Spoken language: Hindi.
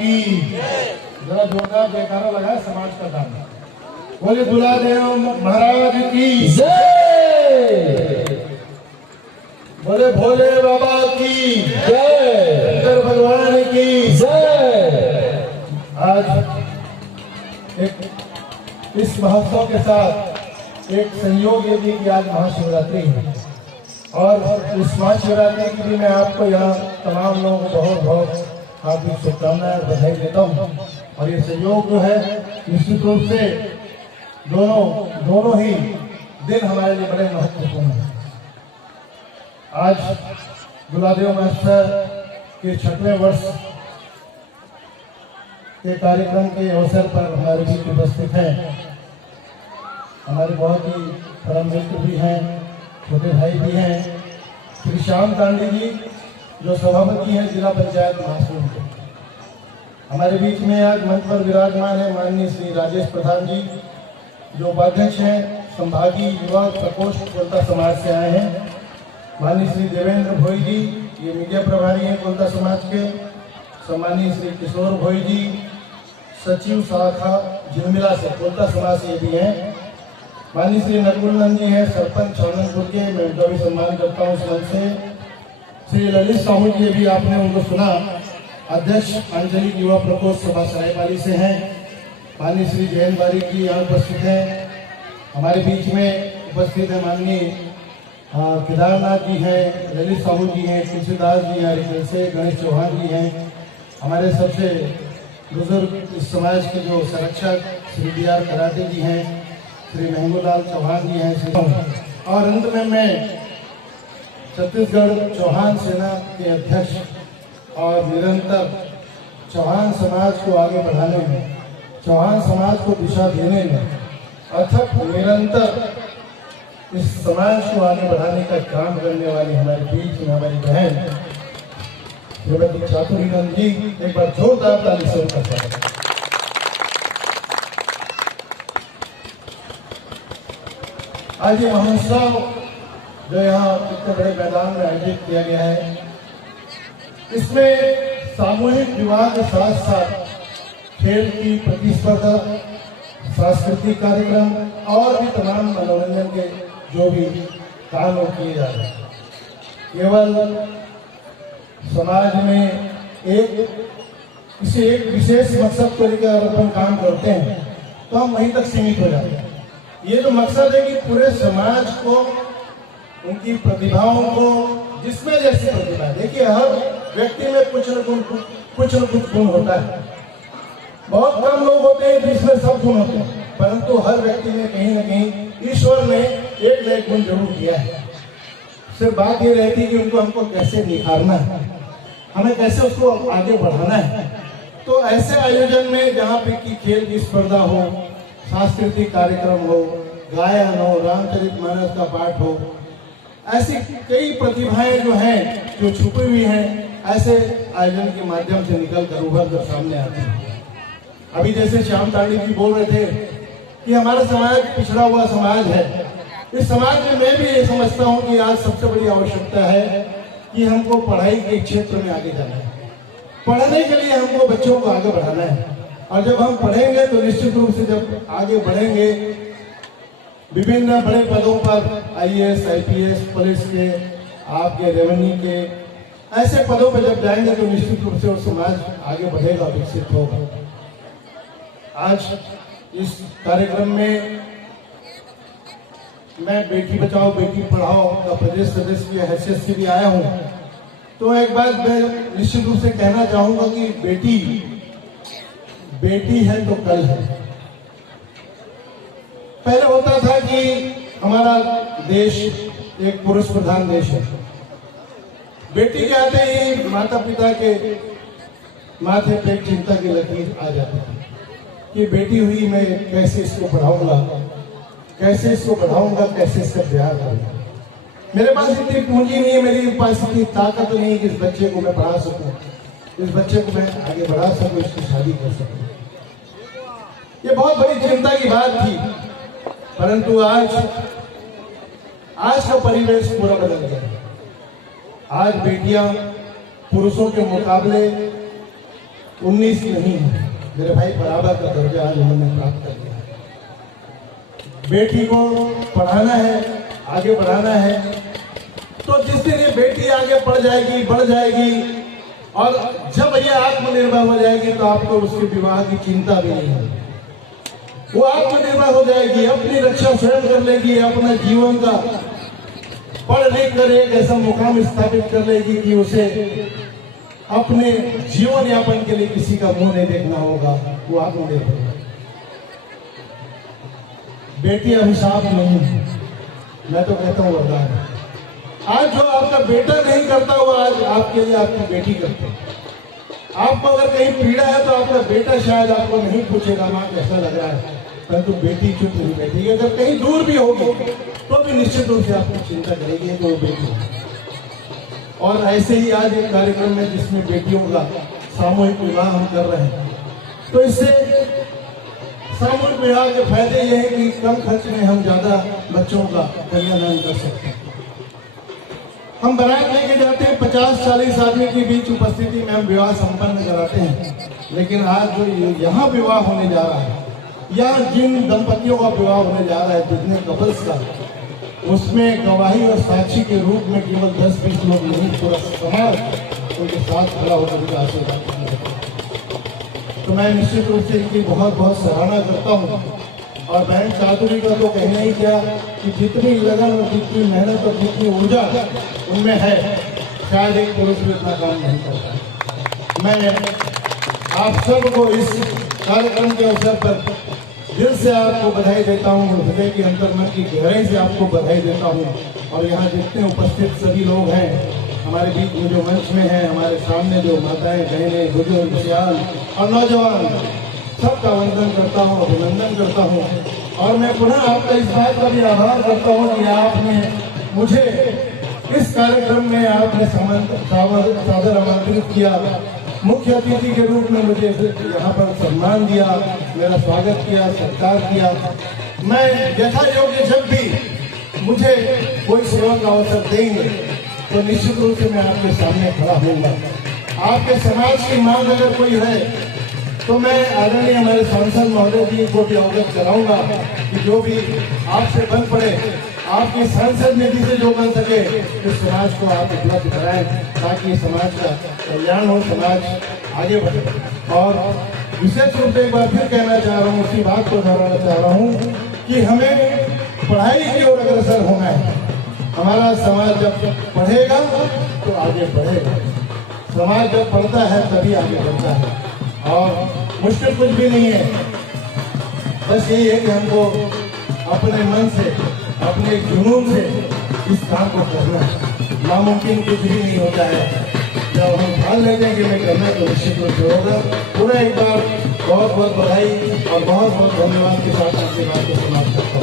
की। जरा जोरदार जयकारा लगाए समाज का दान। बोले दुलादेव महाराज की जय। बोले भोले बाबा की जय। शंकर भगवान की जय। आज इस महोत्सव के साथ एक संयोग ये भी कि आज महाशिवरात्रि है और इस महाशिवरात्रि की भी मैं आपको यहाँ तमाम लोगों को बहुत बहुत हार्दिक शुभकामनाएं और बधाई देता हूँ। और ये संयोग जो है निश्चित रूप से दोनों ही दिन हमारे लिए बड़े महत्वपूर्ण हैं। आज दुलादेव मास्टर के 6वें वर्ष के कार्यक्रम के अवसर पर हमारे बीच उपस्थित हैं हमारे बहुत ही परम मित्र भी हैं, छोटे भाई भी हैं, श्री श्याम तांडी जी जो सभापति हैं जिला पंचायत महासमुंद के। हमारे बीच में आज मंच पर विराजमान है माननीय श्री राजेश प्रधान जी जो उपाध्यक्ष हैं संभागीय युवा प्रकोष्ठ कोलता समाज से आए हैं। माननीय श्री देवेंद्र भोई जी ये मीडिया प्रभारी हैं कोलता समाज के। सम्मानीय श्री किशोर भोई जी सचिव शाखा झिलमिला से कोलता समाज से भी हैं। माननीय श्री नकुल नंद जी हैं सरपंच आनंदपुर के, मैं उनका भी सम्मान करता हूँ इस मंच से। श्री ललित साहू जी भी आपने उनको सुना, अध्यक्ष आंचलिक युवा प्रकोष्ठ सभा सरायपाली से हैं। माननीय श्री जयंत बारिक जी यहाँ उपस्थित हैं। हमारे बीच में उपस्थित है माननीय केदारनाथ जी हैं, ललित साहू जी हैं, तुलसीदास जी हैं, से गणेश चौहान जी हैं। हमारे सबसे बुजुर्ग इस समाज के जो संरक्षक श्री DR कराटे जी हैं, श्री महंगूलाल चौहान जी हैं। और अंत में मैं छत्तीसगढ़ चौहान सेना के अध्यक्ष और निरंतर चौहान समाज को आगे बढ़ाने में, चौहान समाज को दिशा देने में अथक निरंतर इस समाज को आगे बढ़ाने का काम करने वाली हमारे बीच में हमारी बहन श्रीमती चातुरी नंद जी, एक बार जोरदार ताली से उनका स्वागत। आज ये महोत्सव जो यहाँ इतने बड़े मैदान में आयोजित किया गया है, इसमें सामूहिक विवाह के साथ साथ खेल की प्रतिस्पर्धा, सांस्कृतिक कार्यक्रम और भी तमाम मनोरंजन के जो भी काम किए जा रहे हैं। केवल समाज में किसी एक विशेष मकसद को लेकर अगर अपन काम करते हैं तो हम वहीं तक सीमित हो जाते हैं। ये जो मकसद है कि पूरे समाज को, उनकी प्रतिभाओं को, जिसमें जैसी प्रतिभा है, देखिए हर व्यक्ति में कुछ न कुछ गुण होता है। बहुत कम लोग होते हैं जिसमें सब गुण होते हैं, परंतु हर व्यक्ति में कहीं न कहीं ईश्वर ने एक न एक गुण जरूर दिया है। सिर्फ बात ये रहती है कि उनको हमको कैसे निखारना है, हमें कैसे उसको आगे बढ़ाना है। तो ऐसे आयोजन में जहाँ पे की खेल की स्पर्धा हो, सांस्कृतिक कार्यक्रम हो, गायन हो, रामचरितमानस का पाठ हो, ऐसी कई प्रतिभाएं जो हैं जो छुपी हुई हैं, ऐसे आयोजन के माध्यम से निकल कर उभर कर सामने आती है। अभी जैसे श्याम तांडी जी बोल रहे थे कि हमारा समाज पिछड़ा हुआ समाज है। इस समाज में मैं भी ये समझता हूँ कि आज सबसे बड़ी आवश्यकता है कि हमको पढ़ाई के क्षेत्र में आगे जाना है। पढ़ने के लिए हमको बच्चों को आगे बढ़ाना है और जब हम पढ़ेंगे तो निश्चित रूप से जब आगे बढ़ेंगे विभिन्न बड़े पदों पर IAS, IPS, पुलिस के, आपके रेवेन्यू के, ऐसे पदों पर जब जाएंगे तो निश्चित रूप से वो समाज आगे बढ़ेगा, विकसित होगा। आज इस कार्यक्रम में मैं बेटी बचाओ बेटी पढ़ाओ का प्रदेश सदस्य की हैसियत से भी आया हूँ। तो एक बात मैं निश्चित रूप से कहना चाहूंगा कि बेटी है तो कल है। पहले होता था कि हमारा देश एक पुरुष प्रधान देश है। बेटी के आते ही माता पिता के माथे पे चिंता की लकीर आ जाती थी कि बेटी हुई, मैं कैसे इसको पढ़ाऊंगा, कैसे इसको बढ़ाऊंगा, कैसे इसका ब्याह करूंगा। मेरे पास इतनी पूंजी नहीं है, मेरे पास इतनी ताकत नहीं है कि इस बच्चे को मैं पढ़ा सकूं, इस बच्चे को मैं आगे बढ़ा सकूं, इसकी शादी कर सकूं। ये बहुत बड़ी चिंता की बात थी, परंतु आज का परिवेश पूरा बदल गया। आज बेटियां पुरुषों के मुकाबले 19 नहीं है, मेरे भाई बराबर का दर्जा आज उन्होंने प्राप्त कर लिया। बेटी को पढ़ाना है, आगे बढ़ाना है, तो जिस दिन ये बेटी आगे बढ़ जाएगी और जब ये आत्मनिर्भर हो जाएगी तो आपको उसके विवाह की चिंता भी नहीं होगी। वो आत्मनिर्भर हो जाएगी, अपनी रक्षा स्वयं कर लेगी, अपना जीवन का पढ़ लिख कर एक ऐसा मुकाम स्थापित कर लेगी कि उसे अपने जीवन यापन के लिए किसी का मुंह नहीं देखना होगा। वो आत्मनिर्भर है। बेटी अभिशाप नहीं है, मैं तो कहता हूँ वरदान है। आज जो आपका बेटा नहीं करता वो आज आपके लिए आपकी बेटी करती है। आपको अगर कहीं पीड़ा है तो आपका बेटा शायद आपको नहीं पूछेगा माँ कैसा लग रहा है, परंतु बेटी चुप नहीं बैठेगी। अगर कहीं दूर भी होगी तो भी निश्चित रूप से आपकी चिंता करेगी तो वो बेटी है। और ऐसे ही आज एक कार्यक्रम में जिसमें बेटियों का सामूहिक विवाह हम कर रहे हैं, तो इससे सामूहिक विवाह के फायदे ये हैं कि कम खर्च में हम ज्यादा बच्चों का कन्यादान कर सकते हैं। हम बारात लेके जाते हैं, 50-40 आदमी के बीच उपस्थिति में हम विवाह संपन्न कराते हैं। लेकिन आज जो यहाँ विवाह होने जा रहा है, या जिन दंपतियों का विवाह होने जा रहा है, जितने कपल्स का, उसमें गवाही और साक्षी के रूप में केवल 10-20 लोग नहीं, पूरा समाज उनके साथ खड़ा होकर उनका आशीर्वाद करता है। तो मैं निश्चित रूप से इनकी बहुत बहुत सराहना करता हूँ। और बहन चातुरी का तो कहना ही क्या कि जितनी लगन और जितनी मेहनत और जितनी ऊर्जा उनमें है, शायद एक पुरुष भी इतना काम नहीं करता। मैं आप सबको इस कार्यक्रम के अवसर पर दिल से आपको बधाई देता हूँ, हृदय की अंतर्मन की गहराई से आपको बधाई देता हूँ। और यहाँ जितने उपस्थित सभी लोग हैं, हमारे बीच में जो मंच में हैं, हमारे सामने जो माताएं, बहनें, बुजुर्ग, सियान और नौजवान, सबका वंदन करता हूँ, अभिनंदन करता हूँ। और मैं पुनः आपका इस बात का भी आभार करता हूँ कि आपने मुझे इस कार्यक्रम में आपने सादर आमंत्रित किया, मुख्य अतिथि के रूप में मुझे यहाँ पर सम्मान दिया, मेरा स्वागत किया, सत्कार किया। मैं यथा योग्य जब भी मुझे कोई सेवा का अवसर देंगे तो निश्चित रूप से मैं आपके सामने खड़ा होऊंगा। आपके समाज की मांग अगर कोई है तो मैं आदरणीय हमारे सांसद महोदय जी को भी अवगत कराऊंगा कि जो भी आपसे बन पड़े, आपकी सांसद निधि से जो बन सके, इस समाज को आप उपलब्ध कराएं ताकि समाज का कल्याण हो, समाज आगे बढ़े। और विशेष रूप से एक बार फिर कहना चाह रहा हूँ, उसी बात को दोहराना चाह रहा हूँ कि हमें पढ़ाई की ओर अग्रसर होना है। हमारा समाज जब पढ़ेगा तो आगे बढ़ेगा, समाज जब पढ़ता है तभी आगे बढ़ता है। और मुश्किल कुछ भी नहीं है, बस यही है कि हमको अपने मन से, अपने जुनून से इस काम को करना है। नामुमकिन कुछ भी नहीं होता है। जब हम ठान लेते हैं कि मैं करना तो निश्चित रूप से होगा। पूरा एक बार बहुत बहुत बधाई और बहुत बहुत धन्यवाद के साथ आपकी बात को समाप्त करता हूँ।